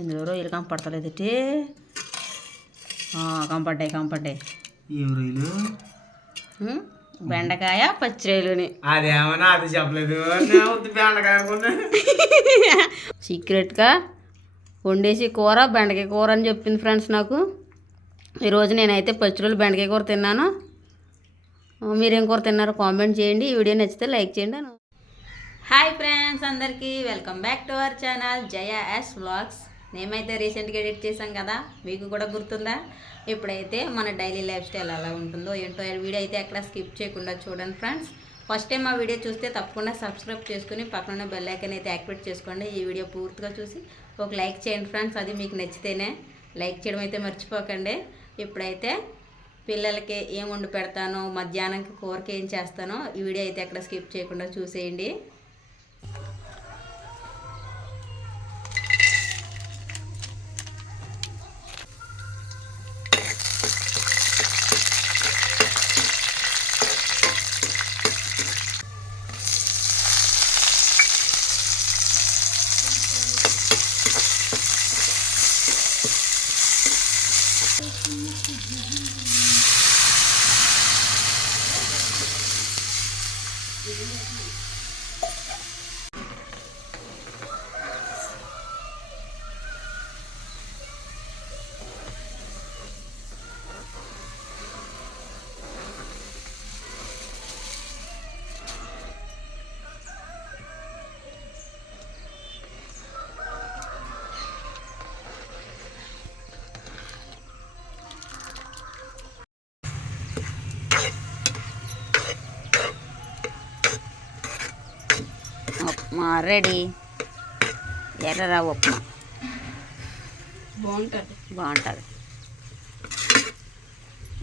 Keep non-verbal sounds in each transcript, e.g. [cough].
ఇందులో రొయ్యలు కంపడతలేదు కంపడ్డాయి కంపడ్డాయి ఏం రొయ్యలు? బెండకాయ పచ్చిరొయ్యలుని. అదేమన్నా అది చెప్పలేదు. బెండకాయ [laughs] సీక్రెట్గా వండేసి కూర బెండకాయ కూర అని చెప్పింది ఫ్రెండ్స్ నాకు. ఈరోజు నేనైతే పచ్చిరొయ్యలు బెండకాయ కూర తిన్నాను. మీరేం కూర తిన్నారో కామెంట్ చేయండి. ఈ వీడియో నచ్చితే లైక్ చేయండి హాయ్ ఫ్రెండ్స్ అందరికీ welcome back to our channel Jaya S vlogs. మేమైతే రీసెంట్గా ఎడిట్ చేసాం కదా మీకు కూడా గుర్తుందా? ఇప్పుడైతే మన డైలీ లైఫ్ స్టైల్ ఎలా ఉంటుందో ఏంటో వీడియో అయితే ఎక్కడ స్కిప్ చేయకుండా చూడండి ఫ్రెండ్స్. ఫస్ట్ టైం మా వీడియో చూస్తే తప్పకుండా సబ్స్క్రైబ్ చేసుకుని పక్కన బెల్ ఐకన్ అయితే యాక్టివేట్ చేసుకోండి. ఈ వీడియో పూర్తిగా చూసి ఒక లైక్ చేయండి ఫ్రెండ్స్ అది మీకు నచ్చితేనే లైక్ చేయడం అయితే మర్చిపోకండి. ఇప్పుడైతే పిల్లలకి ఏం వండి పెడతానో మధ్యాహ్నంకి కూరకి ఏం చేస్తానో ఈ వీడియో అయితే ఎక్కడ స్కిప్ చేయకుండా చూసేయండి. ఉప్మా రెడీ. ఎర్రరా ఉప్మా. బాగుంటుంది. బాగుంటుంది.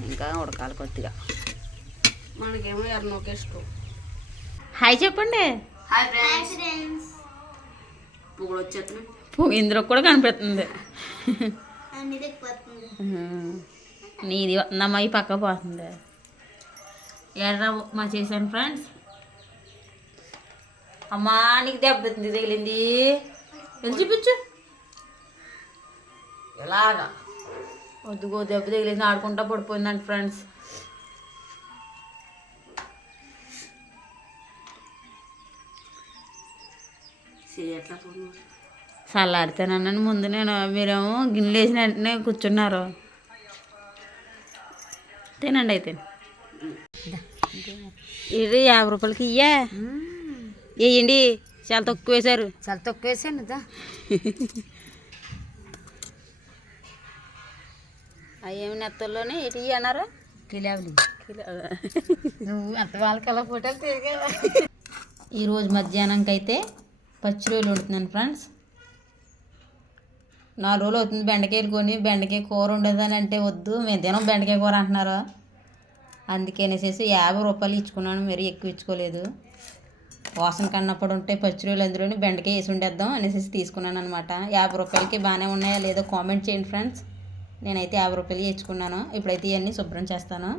ఇంకా ఉడకాలి కొద్దిగా. మనకేమో ఎర్రనొక ఇష్టం. హాయ్ చెప్పండి. Hi friends. ఇప్పుడు వచ్చేస్తున్నాయి. పో- ఇందులో కూడా కనిపిస్తుంది. నీది వస్తుందమ్మా ఈ పక్క పోతుంది. ఎర్ర ఉప్మా చేశాను ఫ్రెండ్స్. అమ్మా నీకు దెబ్బ తగిలింది. వెళ్ళి చూపించు? ఎలాగా? వద్దుగో దెబ్బ తగిలింది ఆడుకుంటా పడిపోయిందండి ఫ్రెండ్స్. చల్లారితేనన్నాను ముందు నేను మీరేమో గిన్నెలు వేసిన వెంటనే కూర్చున్నారు. తినండి అయితే. ఇది యాభై రూపాయలకి ఇయ్యా? వేయండి. చాలా తక్కువ వేశారు. చాలా తక్కువ వేసాను దా. అవేమి నెత్తల్లోనే ఇటు అన్నారు? కిలావులి. కిలో నువ్వు అంత వాళ్ళకి అలా ఫోటోలు తిరిగా ఈరోజు మధ్యాహ్నంకి అయితే పచ్చి రోజులు వండుతున్నాను ఫ్రెండ్స్. నాలుగు రోజులు అవుతుంది బెండకాయలు కొని బెండకాయ కూర ఉండదని అంటే వద్దు. మేము తినం బెండకాయ కూర అంటున్నారు. అందుకనేసేసి యాభై రూపాయలు ఇచ్చుకున్నాను మరి ఎక్కువ ఇచ్చుకోలేదు. వాసన కన్నప్పుడు ఉంటే పచ్చి రోజులు అందులోని బెండకాయ వేసి ఉండేద్దాం అనేసి తీసుకున్నాను అనమాట యాభై రూపాయలకి బాగానే ఉన్నాయా లేదో కామెంట్ చేయండి ఫ్రెండ్స్. నేనైతే యాభై రూపాయలు ఇచ్చుకున్నాను ఇప్పుడైతే ఇవన్నీ శుభ్రం చేస్తాను.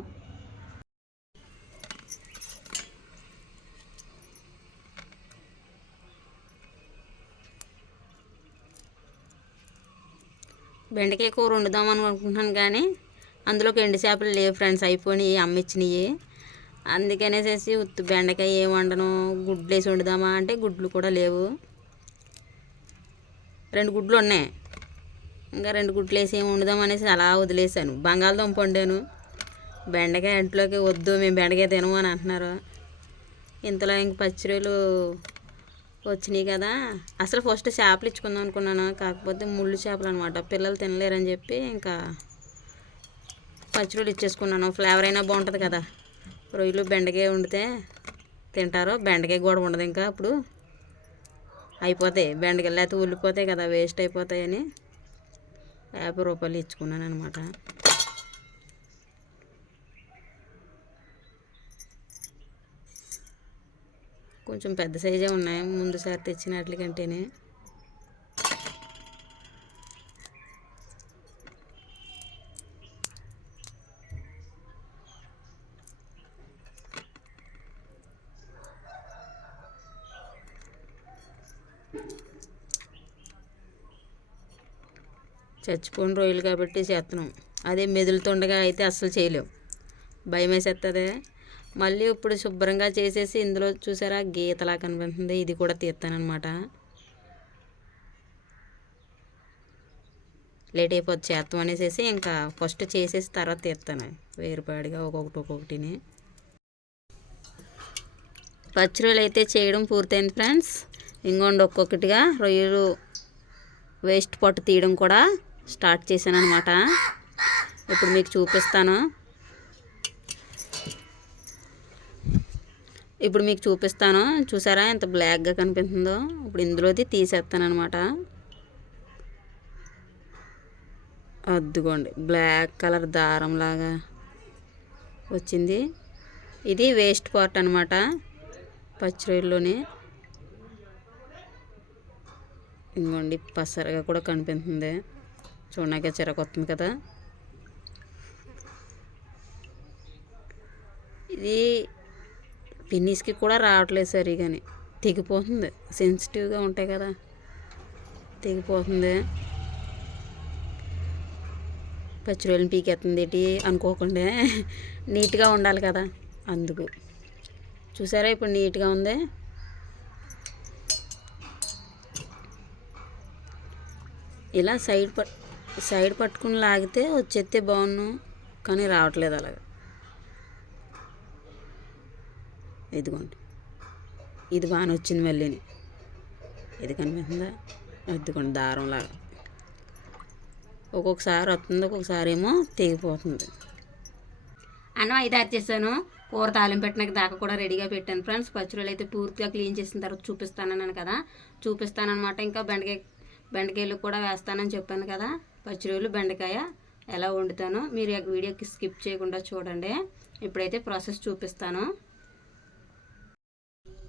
బెండకాయ కూర వండుదాం అనుకుంటున్నాను కానీ అందులోకి ఎండు చేపలు లేవు ఫ్రెండ్స్ అయిపోయినాయి అమ్మ అందుకనేసేసి ఉత్తి బెండకాయ ఏం వండను? గుడ్లు వేసి వండుదామా అంటే గుడ్లు కూడా లేవు. రెండు గుడ్లు ఉన్నాయి. ఇంకా రెండు గుడ్లు వేసి ఏం వండుదాం అనేసి అలా వదిలేసాను బంగాళదుంప వండాను. బెండకాయ ఇంట్లోకి వద్దు మేము బెండకాయ తినము అని అంటున్నారు. ఇంతలో ఇంక పచ్చిరొయ్యలు వచ్చినాయి కదా. అసలు ఫస్ట్ చేపలు ఇచ్చుకుందాం అనుకున్నాను. కాకపోతే ముళ్ళు చేపలు అనమాట పిల్లలు తినలేరని చెప్పి ఇంకా పచ్చిరొయ్యలు ఇచ్చేసుకున్నాను. ఫ్లేవర్ అయినా బాగుంటుంది కదా. రొయ్యలు బెండకాయ వండితే తింటారు బెండకాయ కూడా ఉండదు ఇంకా అప్పుడు. అయిపోతాయి బెండకాయ లేకపోతే ఉల్లిపోతాయి కదా వేస్ట్ అయిపోతాయని యాభై రూపాయలు ఇచ్చుకున్నాను అనమాట కొంచెం పెద్ద సైజే ఉన్నాయి ముందుసారి తెచ్చిన చచ్చిపోయిన రొయ్యలు కాబట్టి చేస్తున్నాం అదే మెదులుతుండగా అయితే అస్సలు చేయలేం. భయం వేసేస్తుంది మళ్ళీ ఇప్పుడు శుభ్రంగా చేసేసి ఇందులో చూసారా గీతలా కనిపిస్తుంది. ఇది కూడా తీస్తానమాట లేట్ అయిపోద్ది చేస్తాం అనేసి ఇంకా ఫస్ట్ చేసేసి తర్వాత తీస్తాను వేరుపాడిగా ఒక్కొక్కటి ఒక్కొక్కటిని. పచ్చిరొయ్యలు అయితే చేయడం పూర్తయింది ఫ్రెండ్స్. ఇంకోండి ఒక్కొక్కటిగా రొయ్యలు వేస్ట్ పట్టు తీయడం కూడా స్టార్ట్ చేశాను అనమాట ఇప్పుడు మీకు చూపిస్తాను. ఇప్పుడు మీకు చూపిస్తాను. చూసారా ఎంత బ్లాక్గా కనిపిస్తుందో? ఇప్పుడు ఇందులోది తీసేస్తాను అనమాట అద్దుకోండి బ్లాక్ కలర్ దారం లాగా వచ్చింది. ఇది వేస్ట్ పార్ట్ అనమాట పచ్చిరొయ్యలోని ఇంకోండి పసరగా కూడా కనిపిస్తుంది. చూడడానికి చిరాకు వస్తుంది కదా. ఇది పిన్నిస్కి కూడా రావట్లేదు సరిగాని తెగిపోతుంది. సెన్సిటివ్గా ఉంటాయి కదా. తెగిపోతుంది. పచ్చిరొయ్యలు పీకెత్తుంది ఏంటి అనుకోకుండా. నీట్గా ఉండాలి కదా. అందుకు. చూసారా ఇప్పుడు నీట్గా ఉంది? ఇలా సైడ్ పట్ సైడ్ పట్టుకుని లాగితే వచ్చేస్తే బాగున్నాను కానీ రావట్లేదు అలాగా. ఇదిగోండి. ఇది బాగానే వచ్చింది మళ్ళీని. ఇది కనిపిస్తుందా? ఇదిగోండి దారం లాగా ఒక్కొక్కసారి వస్తుంది ఒక్కొక్కసారి ఏమో తెగిపోతుంది. అన్నం అయితే చేశాను. కూర తాలింపు పెట్టినాక దాకా కూడా రెడీగా పెట్టాను. ఫ్రెండ్స్ పచ్చిరొలు అయితే పూర్తిగా క్లీన్ చేసిన తర్వాత చూపిస్తానన్నాను కదా. చూపిస్తానమాట ఇంకా బెండకాయ బెండకాయలు కూడా వేస్తానని చెప్పాను కదా. పచ్చిరొలు బెండకాయ ఎలా వండుతానో మీరు వీడియోకి స్కిప్ చేయకుండా చూడండి. ఇప్పుడైతే ప్రాసెస్ చూపిస్తాను.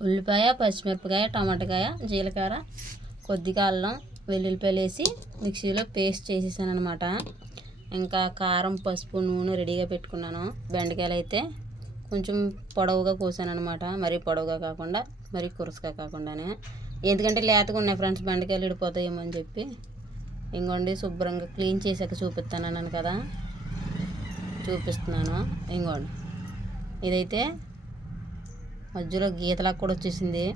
ఉల్లిపాయ పచ్చిమిరపకాయ టమాటకాయ జీలకర్ర కొద్దిగా అల్లం వెల్లుల్లిపాయలు వేసి మిక్సీలో పేస్ట్ చేసేసాను అనమాట ఇంకా కారం పసుపు నూనె రెడీగా పెట్టుకున్నాను. బెండకాయలు అయితే కొంచెం పొడవుగా కోసాను అనమాట మరీ పొడవుగా కాకుండా మరీ కురుసుగా కాకుండానే. ఎందుకంటే లేతగా ఉన్నాయి ఫ్రెండ్స్ బెండకాయలు ఇడిపోతాయేమో అని చెప్పి. ఇంకోండి శుభ్రంగా క్లీన్ చేసాక చూపిస్తాను అన్నాను కదా. చూపిస్తున్నాను. ఇంకోండి ఇదైతే మధ్యలో గీతలా కూడా వచ్చేసింది.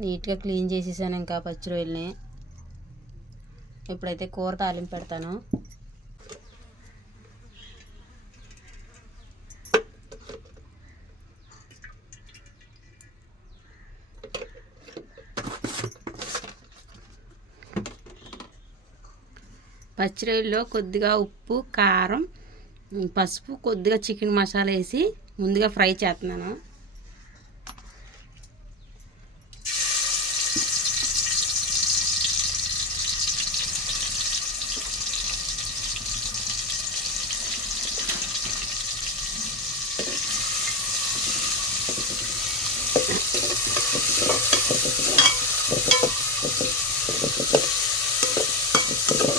నీట్గా క్లీన్ చేసేసాను ఇంకా పచ్చి రొయ్యల్ని. ఇప్పుడైతే కూర తాలింపు పెడతాను. పచ్చిరొయ్యల్లో కొద్దిగా ఉప్పు కారం పసుపు కొద్దిగా చికెన్ మసాలా వేసి ముందుగా ఫ్రై చేస్తున్నాను. పచ్చిరొయ్యలు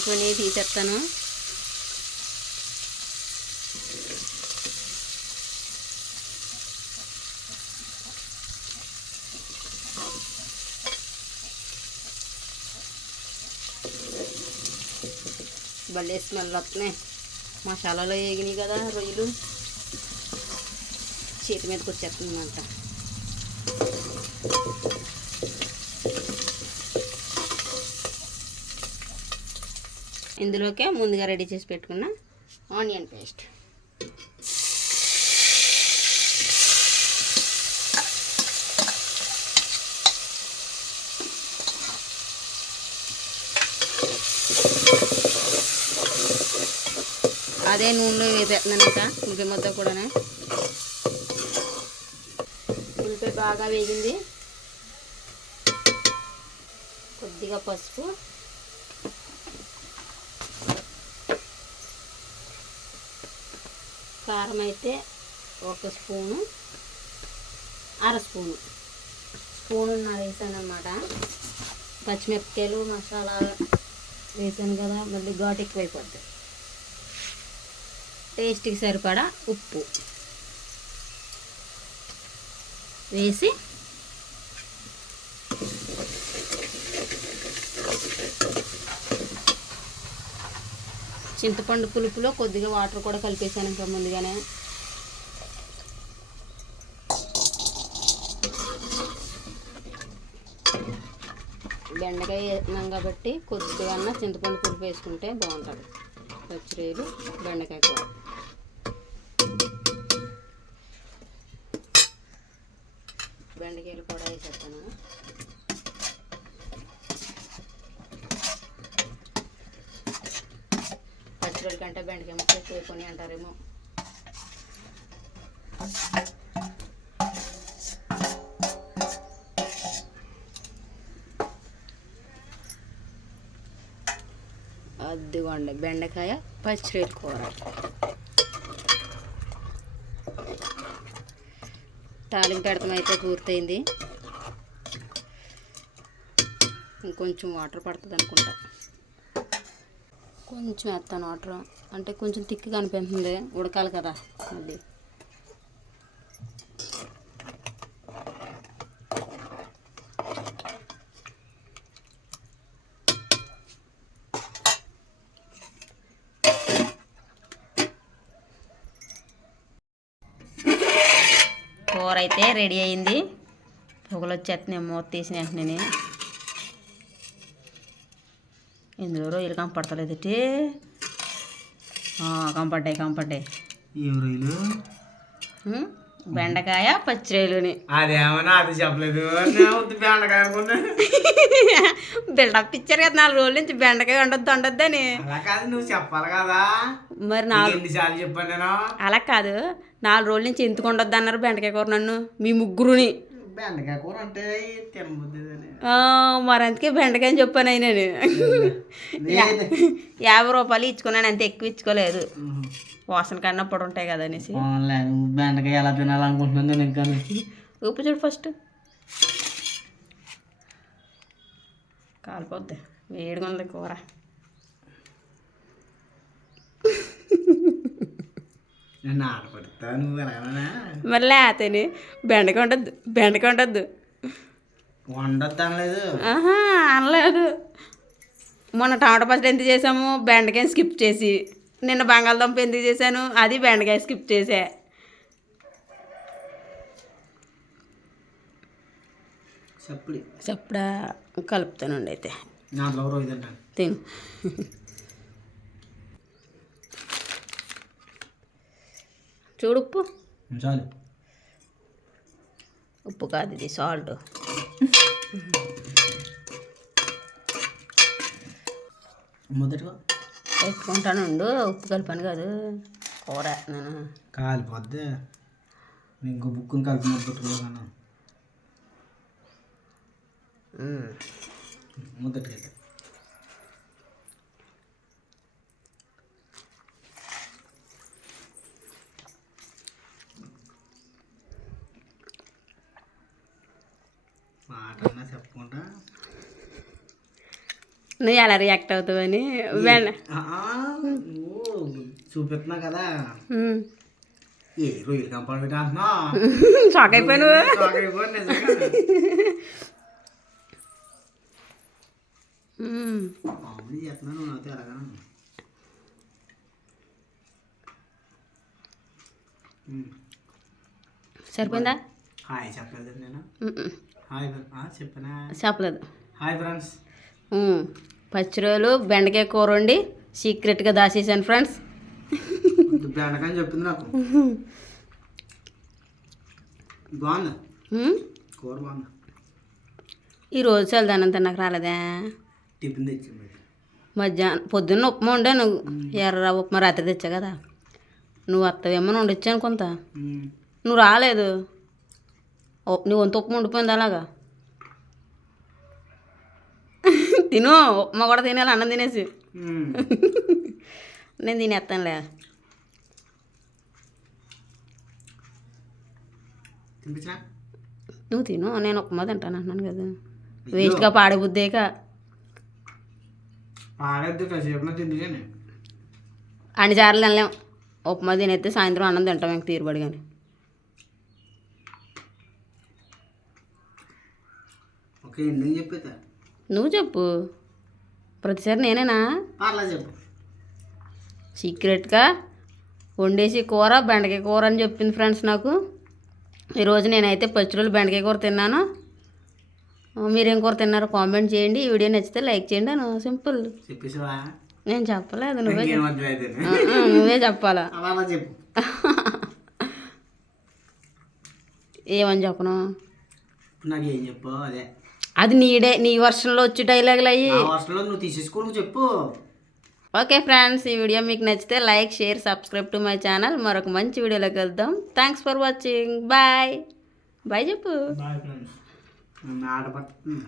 శుభ్రంగా తీసేస్తాను. భలే స్మెల్ వస్తున్నాయి. మసాలాలో వేగినాయి కదా రొయ్యలు. చేతి మీదకి వచ్చేస్తుందన్నమాట. ఇందులోకే ముందుగా రెడీ చేసి పెట్టుకున్న ఆనియన్ పేస్ట్. అదే నూనెలో వేసేస్తున్నాను ఇంకా ఉల్లిపాయ మొత్తం కూడా ఉల్లిపాయ బాగా వేగింది. కొద్దిగా పసుపు. కారం అయితే ఒక స్పూను అర స్పూను. స్పూను వేసాను అనమాట పచ్చిమిరపకాయలు మసాలా వేసాను కదా మళ్ళీ ఘాటు ఎక్కువైపోద్ది. టేస్ట్కి సరిపడా ఉప్పు. వేసి చింతపండు పులుపులో కొద్దిగా వాటర్ కూడా కలిపేసాను ఇంకా ముందుగానే. బెండకాయ వేసినాం కాబట్టి కొద్దిగా చింతపండు పులుపు వేసుకుంటే బాగుంటుంది. పచ్చిరేలు బెండకాయ కూర. బెండకాయలు కూడా వేసేస్తాను. పచ్చిరొల కంటే బెండకాయ ముక్క ఎక్కువ కొని అంటారేమో అద్దిగోండి బెండకాయ పచ్చిరేలు కూర. తాలింపు పెడతాం అయితే పూర్తయింది. ఇంకొంచెం వాటర్ పడుతుంది అనుకుంటా. కొంచెం వేస్తాను వాటర్. అంటే కొంచెం తిక్కి అనిపిస్తుంది. ఉడకాలి కదా మళ్ళీ. కూర అయితే రెడీ అయింది. పొగలు వచ్చేస్తున్నాయి. మూత తీసిన వెంటనే ఇందులో రొయ్యలు కంపడతలేదు కంపడ్డాయి కంపడ్డాయి ఏం రొయ్యలు? బెండకాయ పచ్చిరొయ్యలుని అదేమన్నా అది చెప్పలేదు. బెండకాయ అనుకున్నా బిల్డప్ [laughs] ఇచ్చారు కదా నాలుగు రోజుల నుంచి బెండకాయ వండొద్దు వండొద్దు అని. అలా కాదు నువ్వు చెప్పాలి కదా. మరి నాలుగు ఎన్నిసార్లు చెప్పాను నేను? అలా కాదు నాలుగు రోజుల నుంచి ఎందుకు వండొద్దు అన్నారు బెండకాయ కూర నన్ను మీ ముగ్గురుని. బెండకాయ కూర అంటే మరి అందుకే బెండకాయ అని చెప్పాను అయినా యాభై రూపాయలు ఇచ్చుకున్నాను అంత ఎక్కువ ఇచ్చుకోలేదు. వాసన కన్నప్పుడు ఉంటాయి కదా అనేసి. బెండకాయ ఎలా తినాలనుకుంటున్నాను నేను ఇంకా ఉప్పు చూడు ఫస్ట్. కాలిపోద్ది వేడిగా ఉంది కూర. నేను ఆడపడతా నువ్వు ఎలాగనా మరి లేతని బెండకాయ ఉండద్దు బెండకాయ ఉండద్దు వండొద్దు అనలేదు. ఆహా అనలేదు. మొన్న టమాటా పచ్చడి ఎంత చేసాము? బెండకాయ స్కిప్ చేసి. నిన్న బంగాళదుంప ఎందుకు చేశాను? అది బెండకాయ స్కిప్ చేసా. చెప్పుడి. చప్పుడా కలుపుతానండి అయితే. తిను. చూడు ఉప్పు. చాలు. ఉప్పు కాదు ఇది సాల్ట్ మొదటిగా? పెట్టుకుంటాను ఉండు ఉప్పు కలిపాను కాదు. కూర నేను కాలిపోద్ది. ఇంకో బుక్కుని కలిపి ముద్దట్టుకోగాను ముద్దటికి మాట అన్నా చెప్పకుండా నువ్వు ఎలా రియాక్ట్ అవుతావని చూపిస్తున్నా కదా. ఏ రొయ్యలు కంపాడు అంటున్నా. [laughs] షాక్ అయిపోయాను షాక్ అయిపోయాను నిజంగా. ఉమ్. మామూలు చేస్తున్నాను నాతో ఎలాగను. సరిపోయిందా? హాయ్ చెప్పలేదు నేను. చెప్పలేదు. Hi friends. పచ్చిరోలు బెండకాయ కూర వండి సీక్రెట్గా దాచేసాను ఫ్రెండ్స్. బెండకాయ చెప్పింది నాకు. బాగుంది. కూర బాగుంది? ఈ రోజు చల్దానంత నాకు రాలేదా? టిఫిన్ తెచ్చింది మధ్యాహ్నం పొద్దున్న ఉప్మా వండాను ఎర్ర ఉప్మా రాత్రి తెచ్చా కదా. నువ్వు వస్తావేమో వండొచ్చాను కొంత. నువ్వు రాలేదు. ఉప్- నీ వంతు ఉప్మా ఉండిపోయింది అలాగా? తిను ఉప్మా కూడా తినేయాలి అన్నం తినేసి. నేను తినేస్తానులే. నువ్వు తిను నేను ఉప్మా తింటాను అంటున్నాను కదా. వేస్ట్గా పాడబుద్దేక అన్ని సార్లు తినలేం. ఉప్మా తినేస్తే సాయంత్రం అన్నం తింటాం ఇంక తీరుబడి కానీ ఓకే ఎందుకు చెప్పేదా? నువ్వు చెప్పు. ప్రతిసారి నేనేనా? పర్లా చెప్పు. సీక్రెట్గా వండేసి కూర బెండకాయ కూర అని చెప్పింది ఫ్రెండ్స్ నాకు. ఈరోజు నేనైతే పచ్చిరోలు బెండకాయ కూర తిన్నాను. మీరేం కూర తిన్నారో కామెంట్ చేయండి. ఈ వీడియో నచ్చితే లైక్ చేయండి అను. సింపుల్. నేను చెప్పలేదు నువ్వే నువ్వే చెప్పాలా? ఏమని చెప్పను? నాకు ఏం చెప్పు అదే. అది నీడే నీ వర్షంలో వచ్చి డైలాగులు అయ్యి. హాస్టల్లో నువ్వు చెప్పు. ఓకే ఫ్రెండ్స్ ఈ వీడియో మీకు నచ్చితే like share subscribe to my channel మరొక మంచి వీడియోలోకి వెళ్దాం. Thanks for watching bye bye చెప్పు. Bye friends ఆడపడుతుంది